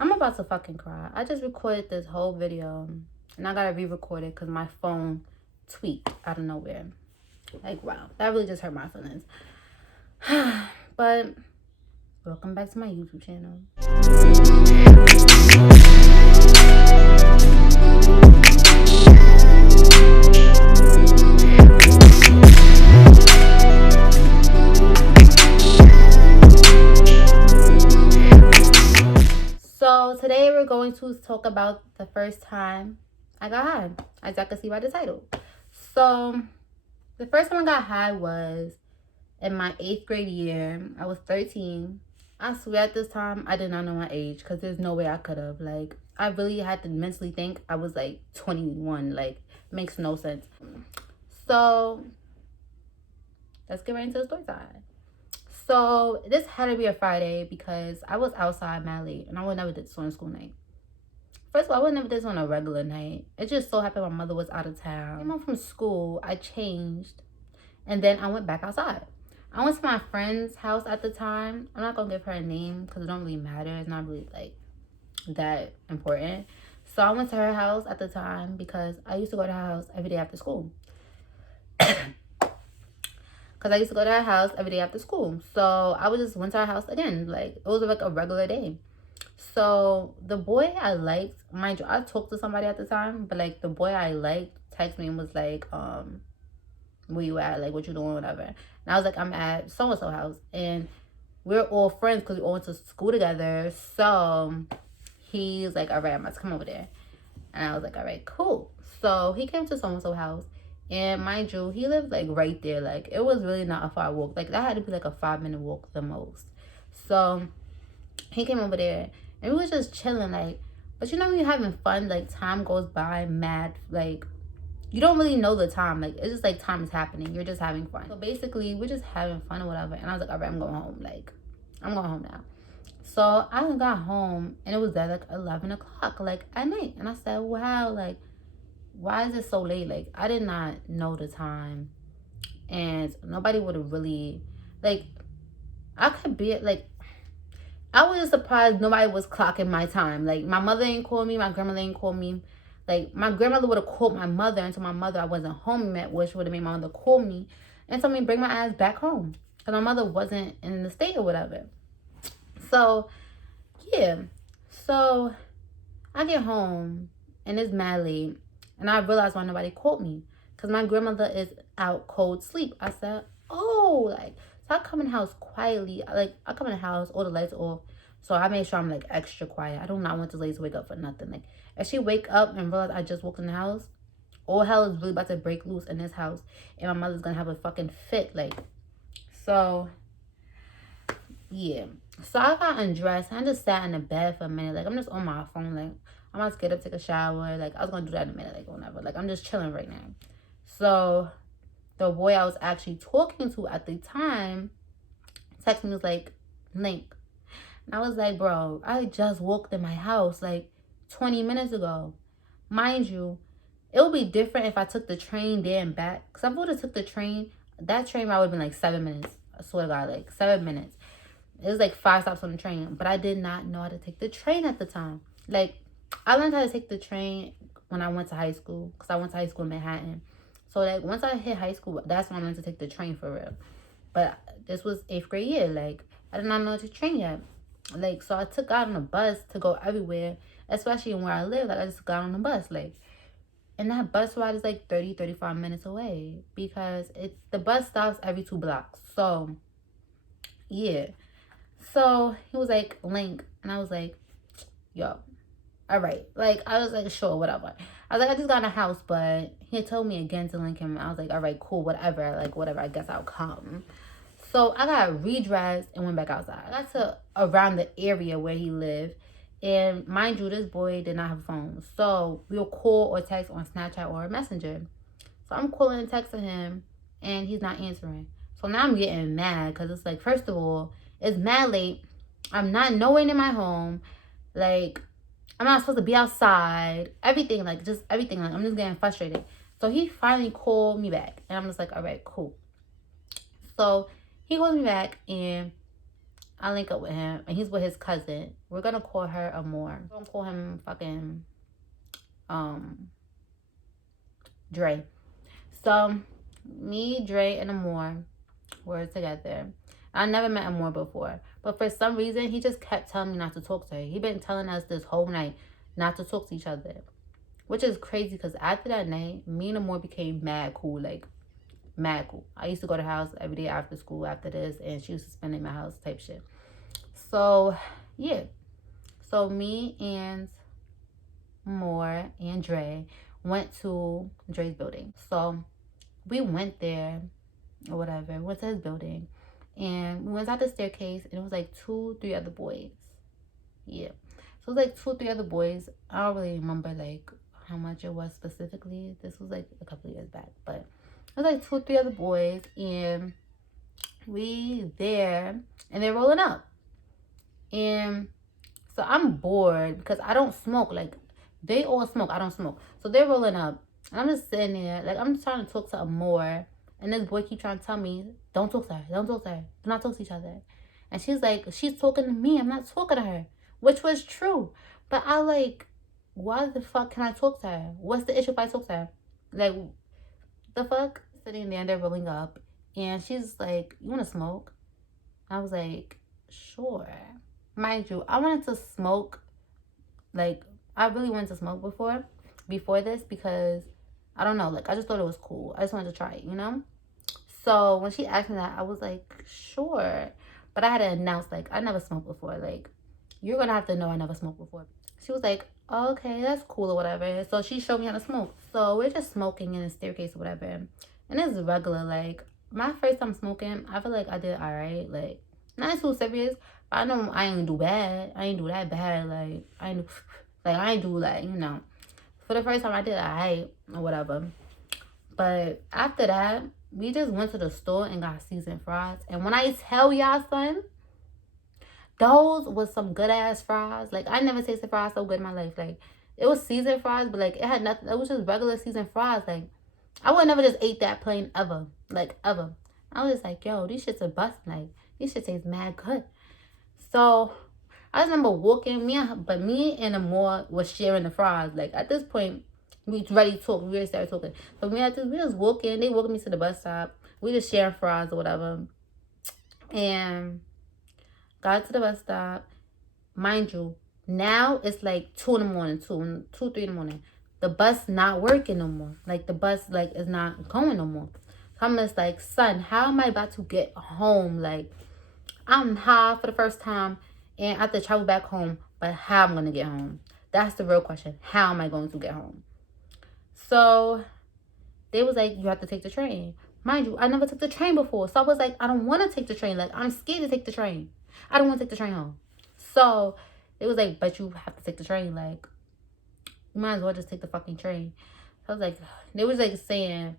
I'm about to fucking cry. I just recorded this whole video and I gotta re-record it because my phone tweaked out of nowhere. Like, wow, that really just hurt my feelings. But welcome back to my YouTube channel. So today we're going to talk about the first time I got high, as y'all can see by the title. So the first time I got high was in my 8th grade year. I was 13. I swear at this time I did not know my age because there's no way I could have. Like, I really had to mentally think I was like 21. Like, makes no sense. So let's get right into the story time. So this had to be a Friday because I was outside mad late and I would never do this on a school night. First of all, I would never do this on a regular night. It just so happened my mother was out of town. I came home from school, I changed, and then I went back outside. I went to my friend's house at the time. I'm not gonna give her a name because it don't really matter. It's not really like that important. So I went to her house at the time because I used to go to her house every day after school. Because I used to go to her house every day after school. So I would just went to her house again. Like, it was like a regular day. So the boy I liked, mind you, I talked to somebody at the time, but like the boy I liked texted me and was like, where you at? Like, what you doing, whatever. And I was like, I'm at so-and-so house. And we're all friends because we all went to school together. So he's like, all right, I'm about to come over there. And I was like, all right, cool. So he came to so-and-so house. And mind you, he lived like right there. Like, it was really not a far walk. Like, that had to be like a 5-minute walk the most. So he came over there and we was just chilling. Like, but you know when you're having fun, like time goes by mad. Like, you don't really know the time. Like, it's just like time is happening. You're just having fun. So basically, we're just having fun or whatever. And I was like, all right, I'm going home. Like, I'm going home now. So I got home and it was at like 11 o'clock, like at night. And I said, wow, like, why is it so late? Like, I did not know the time. And nobody would have really, like, I could be, like, I was just surprised nobody was clocking my time. Like, my mother ain't called me. My grandmother ain't called me. Like, my grandmother would have called my mother and told my mother I wasn't home yet, which would have made my mother call me and tell me to bring my ass back home. Because my mother wasn't in the state or whatever. So, yeah. So, I get home and it's mad late. And I realized why nobody called me. Because my grandmother is out cold sleep. I said, oh, like, so I come in the house quietly. Like, I come in the house, all the lights off. So I made sure I'm, like, extra quiet. I do not want this lady to wake up for nothing. Like, if she wake up and realize I just walked in the house, all hell is really about to break loose in this house. And my mother's going to have a fucking fit. Like, so, yeah. So I got undressed. I just sat in the bed for a minute. Like, I'm just on my phone. Like, I'm about to get up, take a shower. Like, I was going to do that in a minute. Like, whatever. Like, I'm just chilling right now. So the boy I was actually talking to at the time texted me, was like, Link. And I was like, bro, I just walked in my house like 20 minutes ago. Mind you, it would be different if I took the train there and back. Because if I would have took the train, that train ride would have been like 7 minutes. I swear to God, like 7 minutes. It was like 5 stops on the train. But I did not know how to take the train at the time. Like, I learned how to take the train when I went to high school. Because I went to high school in Manhattan. So, like, once I hit high school, that's when I learned to take the train for real. But this was 8th grade year. Like, I did not know how to train yet. Like, so I took out on a bus to go everywhere. Especially in where I live. Like, I just got on the bus. Like, and that bus ride is like 30, 35 minutes away. Because the bus stops every 2 blocks. So, yeah. So, he was like, Link. And I was like, yo. All right. Like, I was like, sure, whatever. I was like, I just got in a house, but he had told me again to link him. I was like, all right, cool, whatever. Like, whatever, I guess I'll come. So I got redressed and went back outside. I got to around the area where he lived. And mind you, this boy did not have a phone. So we'll call or text on Snapchat or Messenger. So I'm calling and texting him, and he's not answering. So now I'm getting mad because it's like, first of all, it's mad late. I'm not nowhere near my home. Like, I'm not supposed to be outside. Everything, like, just everything. Like, I'm just getting frustrated. So he finally called me back. And I'm just like, all right, cool. So he calls me back and I link up with him, and he's with his cousin. We're gonna call her Amore. We're gonna call him fucking Dre. So me, Dre, and Amore were together. I never met Amore before, but for some reason he just kept telling me not to talk to her. He been telling us this whole night not to talk to each other, which is crazy because after that night, me and Amore became mad cool, like mad cool. I used to go to her house every day after school after this, and she used to spend in my house type shit. So yeah, so me and Amore and Dre went to Dre's building. So we went there or whatever. We went to his building, and we went out the staircase, and it was like 2-3 other boys. Yeah, so it was like 2-3 other boys. I don't really remember like how much it was specifically. This was like a couple of years back, but it was like 2-3 other boys, and we there, and they're rolling up, and so I'm bored because I don't smoke. Like they all smoke, I don't smoke. So they're rolling up, and I'm just sitting there, like I'm just trying to talk to Amore, and this boy keep trying to tell me, don't talk to her, don't talk to her, do not talk to each other. And she's like, she's talking to me, I'm not talking to her, which was true. But I like, why the fuck can I talk to her? What's the issue if I talk to her? Like, the fuck? Sitting there, they're rolling up, and she's like, you want to smoke? I was like, sure. Mind you, I wanted to smoke, like, I really wanted to smoke before this, because I don't know, like, I just thought it was cool. I just wanted to try it, you know? So when she asked me that, I was like, sure. But I had to announce, like, I never smoked before. Like, you're gonna have to know I never smoked before. She was like, oh, okay, that's cool or whatever. So she showed me how to smoke. So we're just smoking in the staircase or whatever. And it's regular. Like, my first time smoking, I feel like I did all right. Like, not too serious, but I know I ain't do bad. I ain't do that bad. Like, I ain't do, like, you know. For the first time, I did all right or whatever. But after that, we just went to the store and got seasoned fries. And when I tell y'all, son, those was some good ass fries. Like, I never tasted fries so good in my life. Like, it was seasoned fries, but like it had nothing. It was just regular seasoned fries. Like, I would never just ate that plain ever. Like, ever. I was just like, yo, these shits are busting. Like, these shit taste mad good. So I just remember walking, me and Amore was sharing the fries. Like, at this point, we ready to talk. We already started talking. So we just walking. They walking me to the bus stop. We just sharing fries or whatever. And got to the bus stop. Mind you, now it's like 2 in the morning, 3 in the morning. The bus not working no more. Like, the bus, like, is not going no more. So I'm just like, son, how am I about to get home? Like, I'm high for the first time, and I have to travel back home, but how am I going to get home? That's the real question. How am I going to get home? So they was like, you have to take the train. Mind you, I never took the train before. So I was like, I don't want to take the train. Like, I'm scared to take the train. I don't want to take the train home. So it was like, but you have to take the train. Like, you might as well just take the fucking train. So I was like, they was like saying,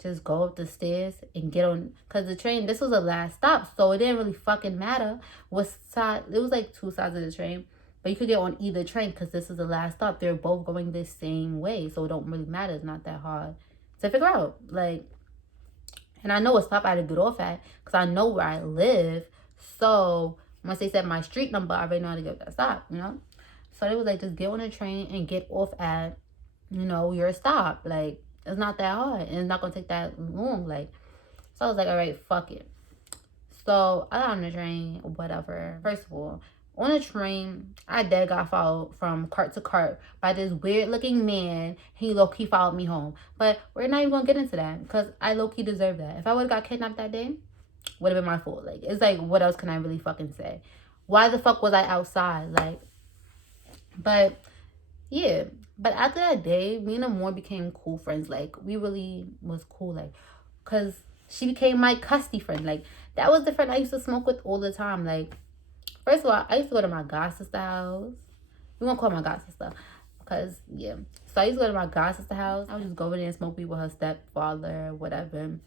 just go up the stairs and get on. Because the train, this was the last stop. So it didn't really fucking matter what side. It was like 2 sides of the train. But you could get on either train because this is the last stop. They're both going the same way. So it don't really matter. It's not that hard to figure out. Like, and I know what stop I had to get off at because I know where I live. So once they said my street number, I already know how to get to that stop, you know? So it was like, just get on the train and get off at, you know, your stop. Like, it's not that hard. And it's not going to take that long. Like, so I was like, all right, fuck it. So I got on the train, whatever. First of all, on the train, I dead got followed from cart to cart by this weird looking man. He low-key followed me home. But we're not even going to get into that because I low-key deserve that. If I would have got kidnapped that day, would have been my fault. Like, it's like, what else can I really fucking say? Why the fuck was I outside? Like, but yeah. But after that day, me and Amore became cool friends. Like, we really was cool. Like, because she became my custody friend. Like, that was the friend I used to smoke with all the time. Like, first of all, I used to go to my god sister house. We won't call my god sister. Because, yeah. So I used to go to my god sister house. I would just go over there and smoke weed with her stepfather, whatever.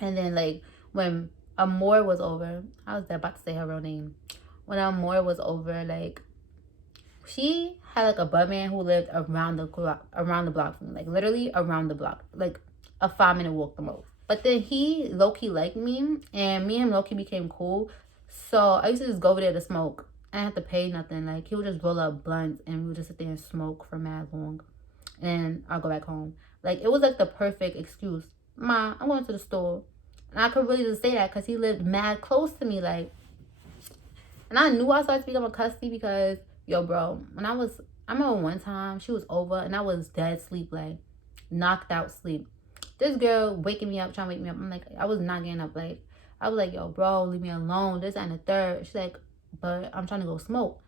And then, like, when Amore was over, I was about to say her real name. When Amore was over, like, she had like a bud man who lived around the block from me, like literally around the block, like a 5-minute walk the most. But then he low-key liked me, and me and him low-key became cool. So I used to just go over there to smoke. I didn't have to pay nothing. Like, he would just roll up blunts and we would just sit there and smoke for mad long. And I'll go back home. Like, it was like the perfect excuse. Ma, I'm going to the store. And I could really just say that because he lived mad close to me. Like, and I knew I started to become a cussy because, yo, bro, I remember one time she was over and I was dead sleep, like, knocked out sleep. This girl waking me up, trying to wake me up. I'm like, I was not getting up. Like, I was like, yo, bro, leave me alone. This and the third. She's like, but I'm trying to go smoke.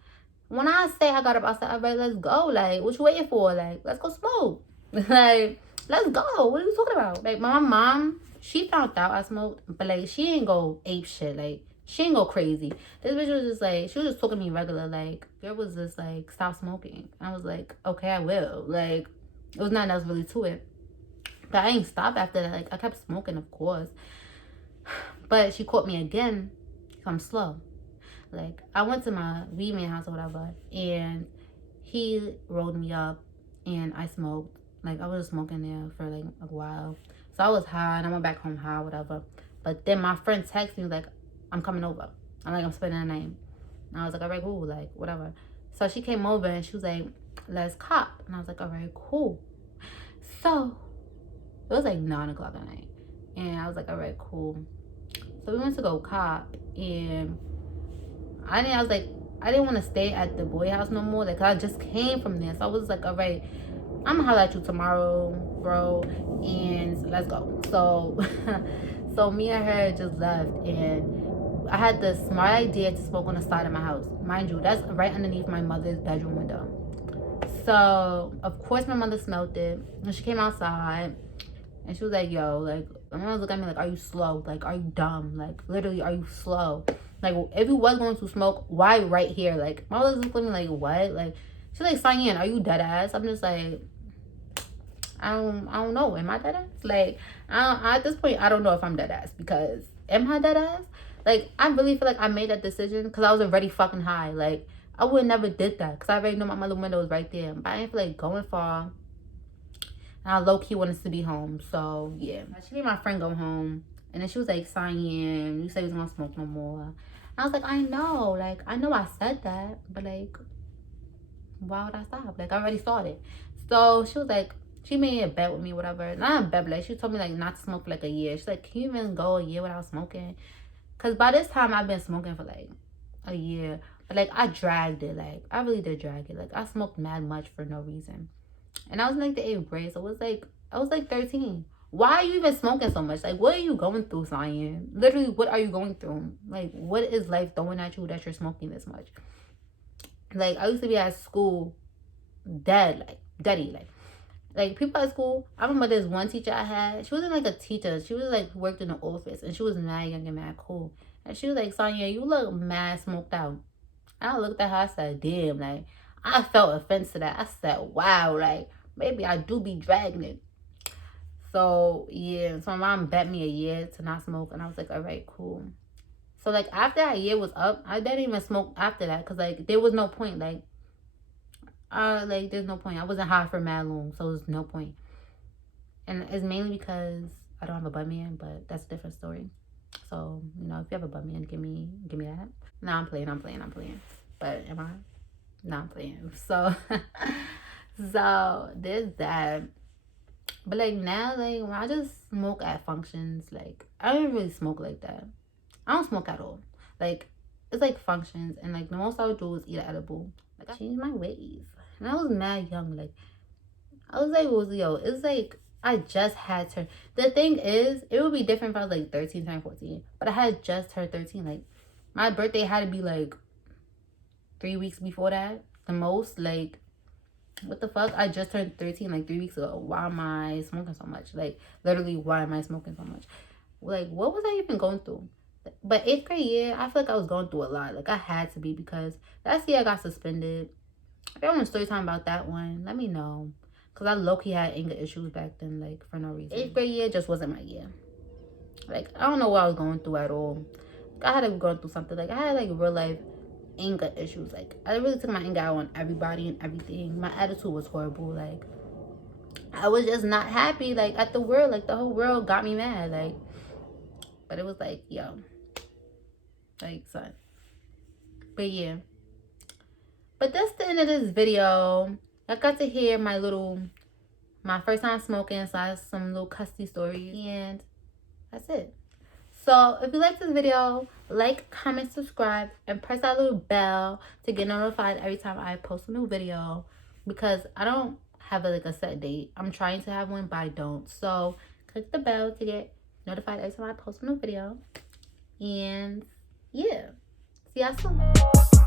When I say I got up, I said, all right, let's go. Like, what you waiting for? Like, let's go smoke. Like, let's go. What are you talking about? Like, my mom, she found out I smoked, but like, she ain't go ape shit. Like, she ain't go crazy. This bitch was just like, she was just talking to me regular. Like, there was just like, stop smoking. I was like, okay, I will. Like, it was nothing else really to it. But I ain't stopped after that. Like, I kept smoking, of course. But she caught me again. So I'm slow. Like, I went to my weed man house or whatever, and he rolled me up, and I smoked. Like, I was smoking there for like a while. So I was high, and I went back home high, whatever. But then my friend texted me like, I'm coming over. I'm like, I'm spending the night. And I was like, all right, cool, like, whatever. So she came over, and she was like, let's cop. And I was like, all right, cool. So it was like 9 o'clock at night. And I was like, all right, cool. So we went to go cop, and I didn't want to stay at the boy house no more. Like, I just came from there. So I was like, all right, I'm gonna holler at you tomorrow, bro, and let's go. So so me and her just left, and I had the smart idea to smoke on the side of my house. Mind you, that's right underneath my mother's bedroom window. So of course my mother smelled it, and she came outside, and she was like, yo, like, my mom was looking at me like, are you slow? Like, are you dumb? Like, literally, are you slow? Like, if you was going to smoke, why right here? Like, my mother was looking at me like, what? Like, she's like, Siane, are you dead ass? I'm just like, I don't know. Am I dead ass? Like, at this point, I don't know if I'm dead ass, because am I dead ass? Like, I really feel like I made that decision because I was already fucking high. Like, I would never did that because I already know my mother window was right there. But I didn't feel like going far. And I low-key wanted to be home. So, yeah. She made my friend go home. And then she was like, Siane, you said we was going to smoke no more. And I was like, I know. Like, I know I said that. But, like, why would I stop? Like, I already started. So, she was like, she made a bet with me, whatever. Not a bet, but like, she told me, like, not to smoke for, like, a year. She's like, can you even go a year without smoking? Because by this time, I've been smoking for, like, a year. But, like, I dragged it. Like, I really did drag it. Like, I smoked mad much for no reason. And I was in like the 8th grade, so I was like 13. Why are you even smoking so much? Like, what are you going through, Siane? Literally, what are you going through? Like, what is life throwing at you that you're smoking this much? Like, I used to be at school dead, like, deady, like people at school. I remember there's one teacher I had. She wasn't like a teacher. She was like worked in the office, and she was mad young and mad cool. And she was like, Siane, you look mad smoked out. And I looked at her, I said, damn, like, I felt offense to that. I said, wow, like, maybe I do be dragging it. So, yeah. So, my mom bet me a year to not smoke. And I was like, all right, cool. So, like, after that year was up, I didn't even smoke after that. Because, like, there was no point. Like, there's no point. I wasn't high for mad long. So, there's no point. And it's mainly because I don't have a butt man. But that's a different story. So, you know, if you have a butt man, give me that. Nah, I'm playing. But am I? No, I'm playing. So, so there's that. But like now, like when I just smoke at functions, like I don't really smoke like that. I don't smoke at all. Like it's like functions, and like the most I would do is eat an edible. Like I changed my ways, and I was mad young. Like I was like, it's like I just had turned. The thing is, it would be different if I was like 13, turning 14, but I had just turned 13. Like my birthday had to be like 3 weeks before that, the most. Like, what the fuck? I just turned 13 like 3 weeks ago. Why am I smoking so much? Like, literally, why am I smoking so much? Like, what was I even going through? But 8th grade year, I feel like I was going through a lot. Like, I had to be, because last year I got suspended. If y'all want a story time about that one, let me know. Because I low-key had anger issues back then, like, for no reason. 8th grade year just wasn't my year. Like, I don't know what I was going through at all. I had to go through something. Like, I had, like, real life anger issues. Like, I really took my anger out on everybody and everything. My attitude was horrible. Like, I was just not happy, like, at the world. Like, the whole world got me mad. Like, but it was like, yo, Like, son. But yeah. But that's the end of this video. I got to hear my first time smoking, so some little custody stories. And that's it. So if you like this video, like, comment, subscribe, and press that little bell to get notified every time I post a new video. Because I don't have a set date. I'm trying to have one, but I don't. So click the bell to get notified every time I post a new video. And yeah, see y'all soon.